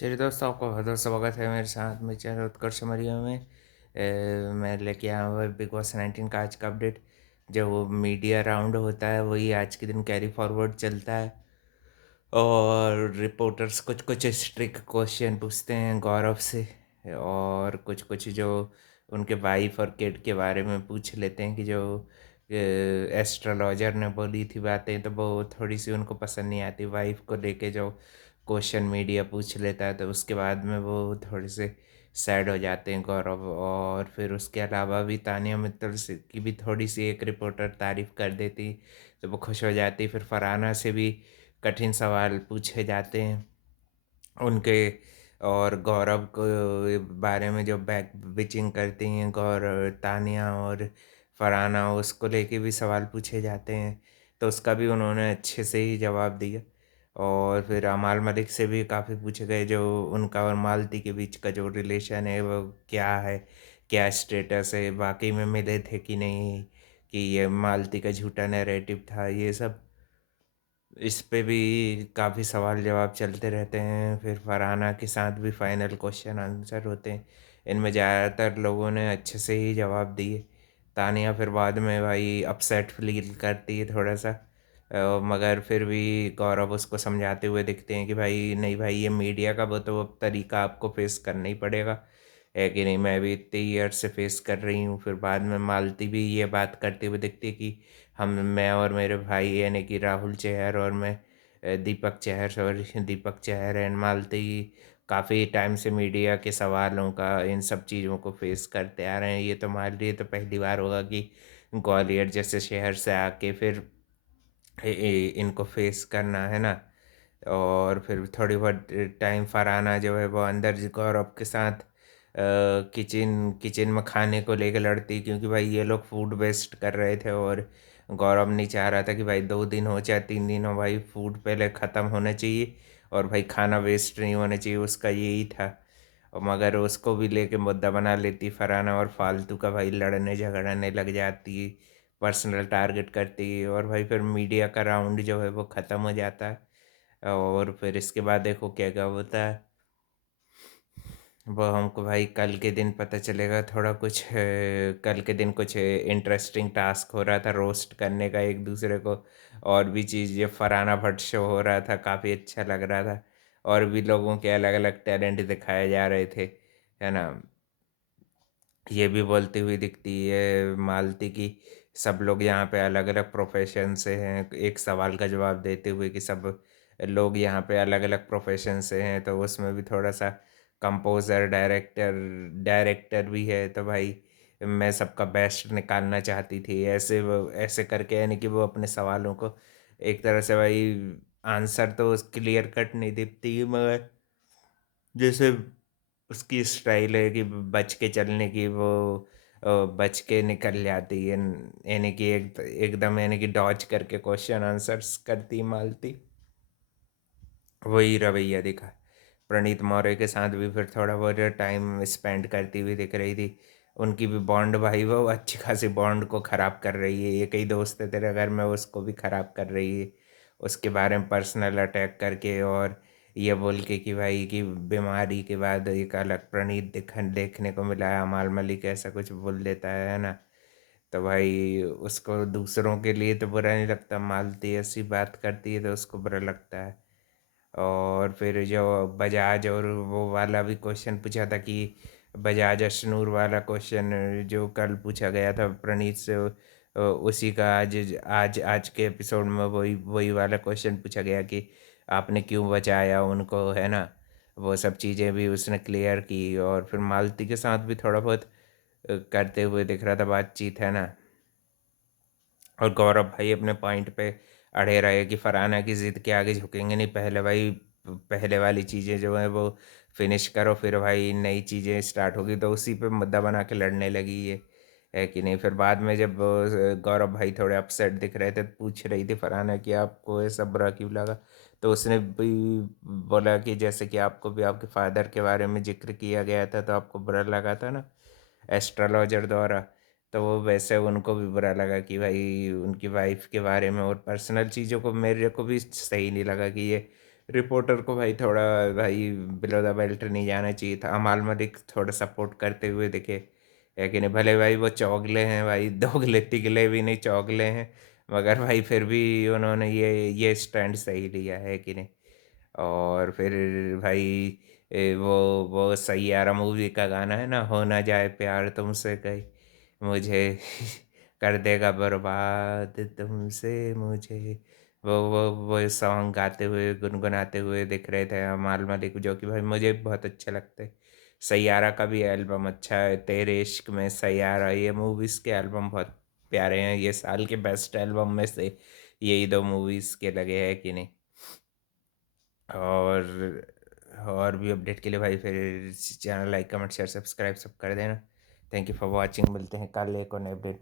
चलिए दोस्तों, आपका बहुत बहुत स्वागत है मेरे साथ में चैनल उत्कर्ष मरिया में। मैं लेके आया हूँ बिग बॉस 19 का आज का अपडेट। जो मीडिया राउंड होता है वही आज के दिन कैरी फॉरवर्ड चलता है। और रिपोर्टर्स कुछ कुछ स्ट्रिक्ट क्वेश्चन पूछते हैं गौरव से। और कुछ कुछ जो उनके वाइफ और किड के बारे में पूछ लेते हैं कि जो एस्ट्रोलॉजर ने बोली थी बातें, तो वो थोड़ी सी उनको पसंद नहीं आती वाइफ को लेके। जो क्वेश्चन मीडिया पूछ लेता है तो उसके बाद में वो थोड़े से सैड हो जाते हैं गौरव। और फिर उसके अलावा भी तानिया मित्तल से की भी थोड़ी सी एक रिपोर्टर तारीफ कर देती तो वो खुश हो जाती। फिर फरहाना से भी कठिन सवाल पूछे जाते हैं उनके। और गौरव को बारे में जो बैक बिचिंग करती हैं तानिया और फरहाना, उसको लेके भी सवाल पूछे जाते हैं। तो उसका भी उन्होंने अच्छे से ही जवाब दिया। और फिर अमाल मलिक से भी काफ़ी पूछे गए, जो उनका और मालती के बीच का जो रिलेशन है वो क्या है, क्या स्टेटस है, वाकई में मिले थे कि नहीं, कि ये मालती का झूठा नैरेटिव था, ये सब। इस पे भी काफ़ी सवाल जवाब चलते रहते हैं। फिर फरहाना के साथ भी फाइनल क्वेश्चन आंसर होते हैं। इनमें ज़्यादातर लोगों ने अच्छे से ही जवाब दिए। तानिया फिर बाद में भाई अपसेट फील करती है थोड़ा सा। मगर फिर भी गौरव उसको समझाते हुए दिखते हैं कि भाई नहीं भाई, ये मीडिया का वो तो तरीका आपको फेस करना ही पड़ेगा, है कि नहीं। मैं भी इतने ईयर से फेस कर रही हूँ। फिर बाद में मालती भी ये बात करते हुए दिखती है कि मैं और मेरे भाई यानी कि राहुल चेहर और मैं दीपक चेहर, सॉरी दीपक चेहर एंड मालती काफ़ी टाइम से मीडिया के सवालों का, इन सब चीज़ों को फेस करते आ रहे हैं। ये तो हमारे लिए तो पहली बार होगा कि ग्वालियर जैसे शहर से आके फिर इनको फेस करना है ना। और फिर थोड़ी बहुत टाइम फरहाना जो है वो अंदर गौरव के साथ किचन किचन में खाने को लेकर लड़ती, क्योंकि भाई ये लोग फूड वेस्ट कर रहे थे। और गौरव नहीं चाह रहा था कि भाई 2 दिन हो चाहे 3 दिन हो, भाई फूड पहले ख़त्म होना चाहिए और भाई खाना वेस्ट नहीं होना चाहिए, उसका यही था। और मगर उसको भी लेके मुद्दा बना लेती फरहाना और फालतू का भाई लड़ने झगड़ने लग जाती, पर्सनल टारगेट करती। और भाई फिर मीडिया का राउंड जो है वो ख़त्म हो जाता है। और फिर इसके बाद देखो क्या क्या होता है, वो हमको भाई कल के दिन पता चलेगा। थोड़ा कुछ कल के दिन कुछ इंटरेस्टिंग टास्क हो रहा था रोस्ट करने का एक दूसरे को। और भी चीज़, ये फरहाना भट्ट शो हो रहा था, काफ़ी अच्छा लग रहा था। और भी लोगों के अलग अलग टैलेंट दिखाए जा रहे थे, है ना। ये भी बोलती हुई दिखती है मालती की सब लोग यहाँ पे अलग अलग प्रोफेशन से हैं, एक सवाल का जवाब देते हुए कि सब लोग यहाँ पे अलग अलग प्रोफेशन से हैं। तो उसमें भी थोड़ा सा कंपोज़र, डायरेक्टर, डायरेक्टर भी है, तो भाई मैं सबका बेस्ट निकालना चाहती थी, ऐसे वो ऐसे करके, यानी कि वो अपने सवालों को एक तरह से भाई आंसर तो क्लियर कट नहीं देती, मगर जैसे उसकी स्टाइल है कि बच के चलने की, वो बच के निकल जाती है, यानी कि एकदम यानी कि डॉज करके क्वेश्चन आंसर्स करती मालती, वही रवैया दिखा। प्रणीत मौर्य के साथ भी फिर थोड़ा बहुत टाइम स्पेंड करती हुई दिख रही थी। उनकी भी बॉन्ड भाई वो अच्छी खासी बॉन्ड को ख़राब कर रही है। ये कई दोस्त है तेरे घर में, उसको भी ख़राब कर रही है, उसके बारे में पर्सनल अटैक करके। और ये बोल के कि भाई की बीमारी के बाद एक अलग प्रणीत देखने को मिला है, अमाल मलिक ऐसा कुछ बोल देता है ना। तो भाई उसको दूसरों के लिए तो बुरा नहीं लगता, मालती ऐसी बात करती है तो उसको बुरा लगता है। और फिर जो बजाज और वो वाला भी क्वेश्चन पूछा था कि बजाज अशनूर वाला क्वेश्चन जो कल पूछा गया था प्रणीत से, उसी का आज आज आज के एपिसोड में वही वही वाला क्वेश्चन पूछा गया कि आपने क्यों बचाया उनको, है ना। वो सब चीज़ें भी उसने क्लियर की। और फिर मालती के साथ भी थोड़ा बहुत करते हुए दिख रहा था बातचीत, है ना। और गौरव भाई अपने पॉइंट पे अड़े रहे कि फरहाना की ज़िद के आगे झुकेंगे नहीं, पहले भाई पहले वाली चीज़ें जो है वो फिनिश करो, फिर भाई नई चीज़ें स्टार्ट होगी। तो उसी पे मुद्दा बना के लड़ने लगी ये, है कि नहीं। फिर बाद में जब गौरव भाई थोड़े अपसेट दिख रहे थे, पूछ रही थी फरहाना कि आपको ऐसा बुरा क्यों लगा। तो उसने भी बोला कि जैसे कि आपको भी आपके फादर के बारे में जिक्र किया गया था तो आपको बुरा लगा था ना एस्ट्रोलॉजर द्वारा। तो वो वैसे उनको भी बुरा लगा कि भाई उनकी वाइफ के बारे में और पर्सनल चीज़ों को मेरे को भी सही नहीं लगा कि ये रिपोर्टर को भाई थोड़ा भाई बिलो द बेल्ट नहीं जाना चाहिए था। अमाल मलिक थोड़ा सपोर्ट करते हुए दिखे, है कि नहीं? भले भाई वो चौगले हैं भाई, दोगले तिगले भी नहीं, चौगले हैं, मगर भाई फिर भी उन्होंने ये स्टैंड सही लिया, है कि नहीं? और फिर भाई वो सैयारा मूवी का गाना है ना, हो ना जाए प्यार तुमसे कहीं, मुझे कर देगा बर्बाद तुमसे मुझे, वो सॉन्ग गाते हुए गुनगुनाते हुए दिख रहे थे अमाल मलिक, जो कि भाई मुझे बहुत अच्छे लगते। सैयारा का भी एल्बम अच्छा है, तेरे इश्क में सैयारा, ये मूवीज़ के एल्बम बहुत प्यारे हैं, ये साल के बेस्ट एल्बम में से यही दो मूवीज़ के लगे हैं, कि नहीं? और भी अपडेट के लिए भाई फिर channel like comment share subscribe सब कर देना। थैंक यू फॉर वॉचिंग, मिलते हैं कल एक और नए अपडेट।